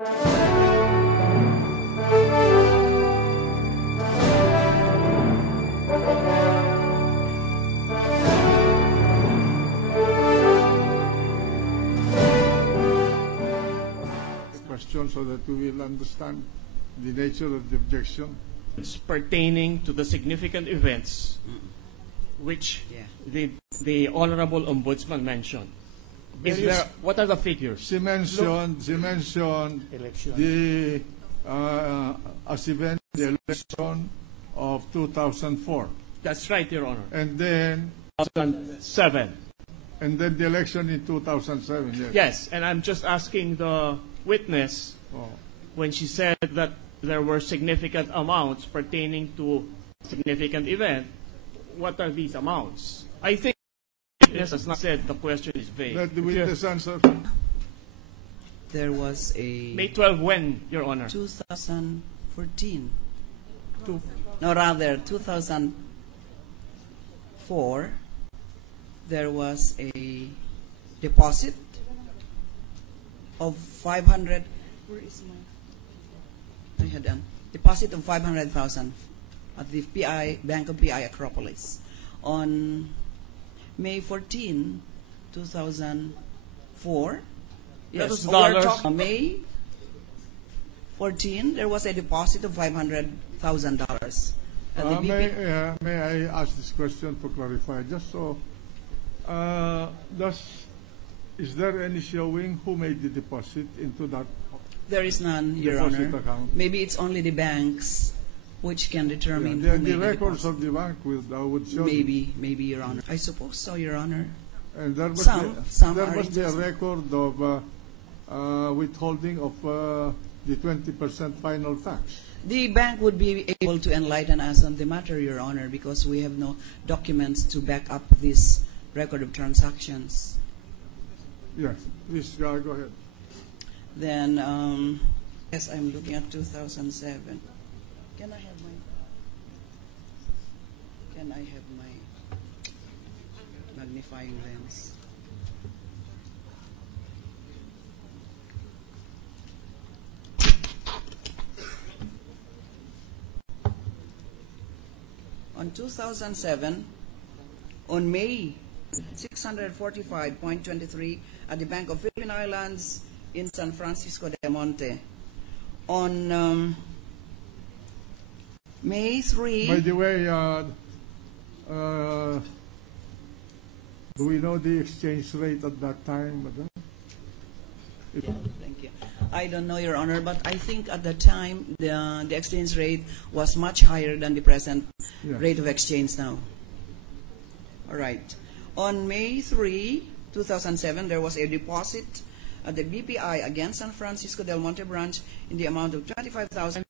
Question so that we will understand the nature of the objection. It's pertaining to the significant events which the Honorable Ombudsman mentioned. What are the figures? She mentioned the as event the election of 2004. That's right, Your Honor. And then 2007. And then the election in 2007. Yes. Yes, and I'm just asking the witness when she said that there were significant amounts pertaining to significant event. What are these amounts? I think the witness has not said the question is vague. Let the witness answer. There was a May 12 when, Your Honor? 2014. No, rather 2004. There was a deposit of 500. Where is my? I had a deposit of 500,000 at the Bank of PI Acropolis on May 14, 2004. Yes, May 14. There was a deposit of $500,000. May I ask this question to clarify, just so. Is there any showing who made the deposit into that? There is none, Your Honor. Account? Maybe it's only the banks which can determine. The records of the bank would show. Maybe, Your Honor. I suppose so, Your Honor. And there must be a record of withholding of the 20% final tax. The bank would be able to enlighten us on the matter, Your Honor, because we have no documents to back up this record of transactions. Yes, please go ahead. Then, yes, I'm looking at 2007. Can I have my magnifying lens? On 2007, on May 645.23 at the Bank of Philippine Islands in San Francisco del Monte. On May 3. By the way, do we know the exchange rate at that time, Madam? Yeah, thank you. I don't know, Your Honor, but I think at the time the exchange rate was much higher than the present rate of exchange now. All right. On May 3, 2007, there was a deposit at the BPI against San Francisco del Monte branch in the amount of 25,000.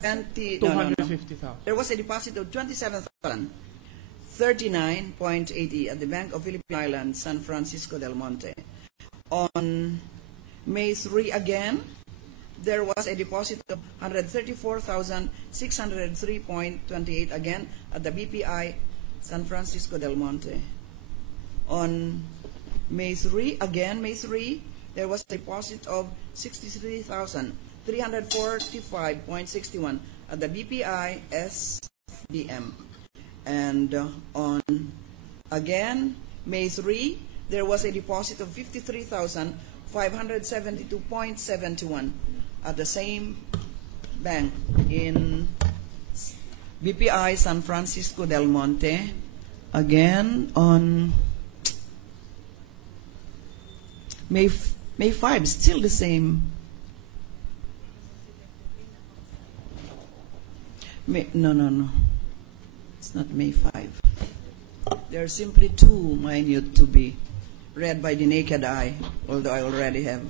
250,000. There was a deposit of 27,039.80 at the Bank of Philippine Islands, San Francisco del Monte. On May 3 again, there was a deposit of 134,603.28 again at the BPI, San Francisco del Monte. On May 3, there was a deposit of 63,345.61 at the BPI SBM. And on, again, May 3, there was a deposit of 53,572.71 at the same bank in BPI San Francisco del Monte. Again, on May 5, still the same. No. It's not May 5. There are simply two minute to be read by the naked eye, although I already have.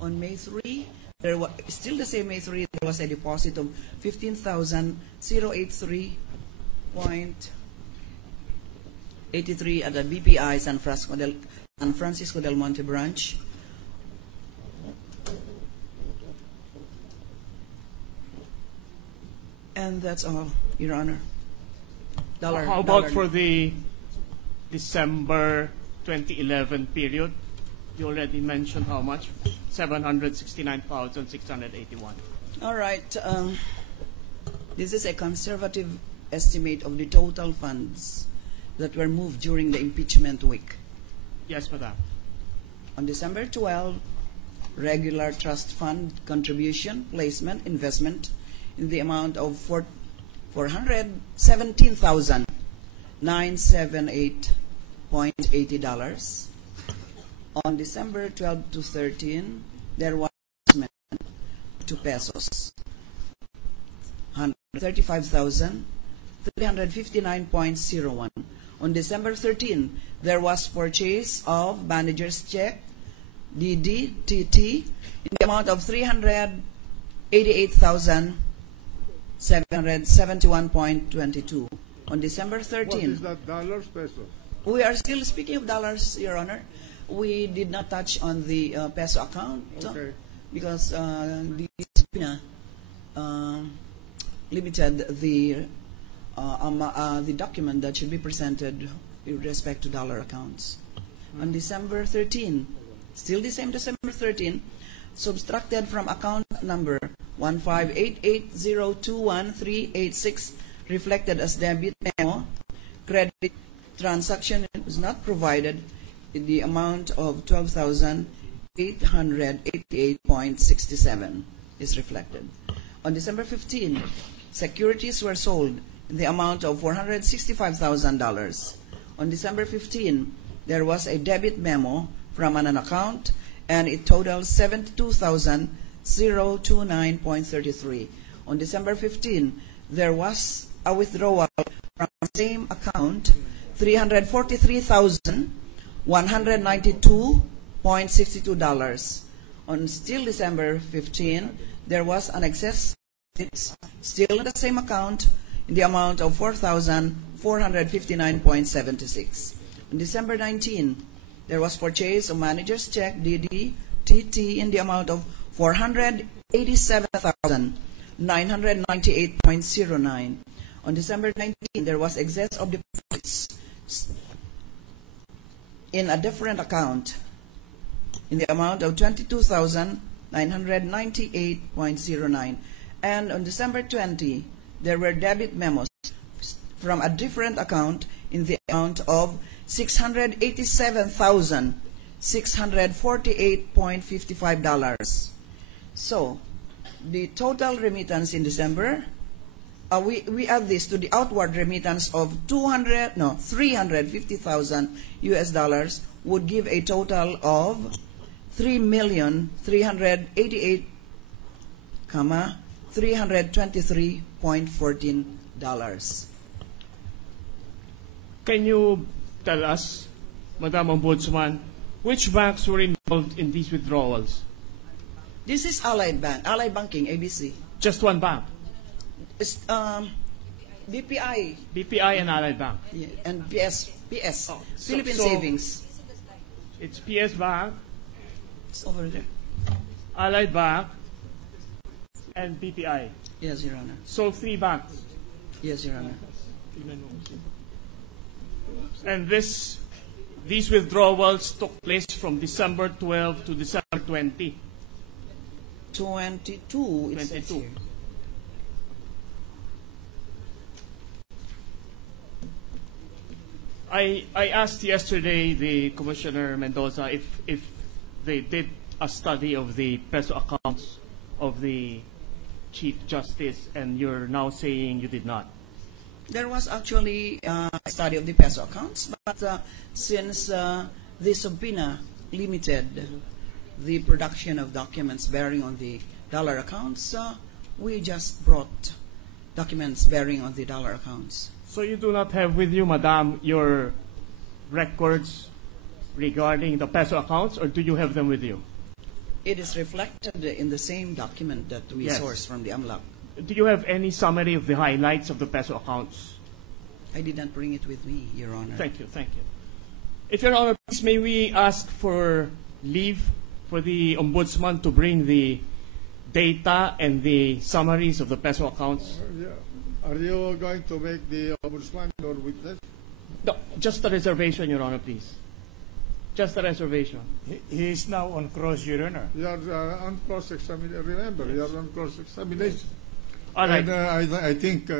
On May 3, there was still the same May 3. There was a deposit of 15,083.83 at the BPI San Francisco del Monte branch. And that's all, Your Honor. How about for the December 2011 period? You already mentioned how much? 769,681. All right. This is a conservative estimate of the total funds that were moved during the impeachment week. Yes, Madam. On December 12, regular trust fund contribution, placement, investment in the amount of $417,978.80. On December 12 to 13, there was investment to pesos, 135,359.01. On December 13, there was purchase of manager's check, DD, TT, in the amount of 388,771.22. On December 13. What is that, dollars, pesos? We are still speaking of dollars, Your Honor. We did not touch on the peso account because the subpoena limited the document that should be presented with respect to dollar accounts. On December 13, still the same December 13, subtracted from account number 1588021,386, reflected as debit memo, credit transaction was not provided in the amount of 12,888.67 is reflected. On December 15, securities were sold in the amount of $465,000. On December 15, there was a debit memo from an account, and it totaled $72,029.33. On December 15, there was a withdrawal from the same account, $343,192.62. On still December 15, there was an excess still in the same account in the amount of $4,459.76. On December 19, there was purchase of manager's check, DD, TT, in the amount of $487,998.09. On December 19, there was excess of deposits in a different account in the amount of $22,998.09. And on December 20, there were debit memos from a different account in the amount of $687,648.55. So, the total remittance in December, we add this to the outward remittance of $350,000 US would give a total of $3,388,323.14. Can you tell us, Madam Ombudsman, which banks were involved in these withdrawals? This is Allied Banking, ABC. Just one bank? It's, BPI. BPI and Allied Bank? Yeah, and PS, Oh, Philippine Savings. It's PS Bank, It's over there. Allied Bank, and BPI. Yes, Your Honor. So 3 banks. Yes, Your Honor. And these withdrawals took place from December 12 to December 20. 22. It says 22. here. I asked yesterday the Commissioner Mendoza if they did a study of the peso accounts of the Chief Justice, and you're now saying you did not. There was actually a study of the peso accounts, but since the subpoena limited the production of documents bearing on the dollar accounts, we just brought documents bearing on the dollar accounts. So you do not have with you, Madam, your records regarding the peso accounts, or do you have them with you? It is reflected in the same document that we Yes. sourced from the AMLAC. Do you have any summary of the highlights of the peso accounts? I did not bring it with me, Your Honor. Thank you, thank you. If Your Honor, please may we ask for leave for the Ombudsman to bring the data and the summaries of the peso accounts? Yeah. Are you going to make the ombudsman your witness? No, just a reservation, Your Honor, please. Just a reservation. He is now on cross, Your Honor. You are on cross-examination. Remember, you are on cross-examination. All right. And I think...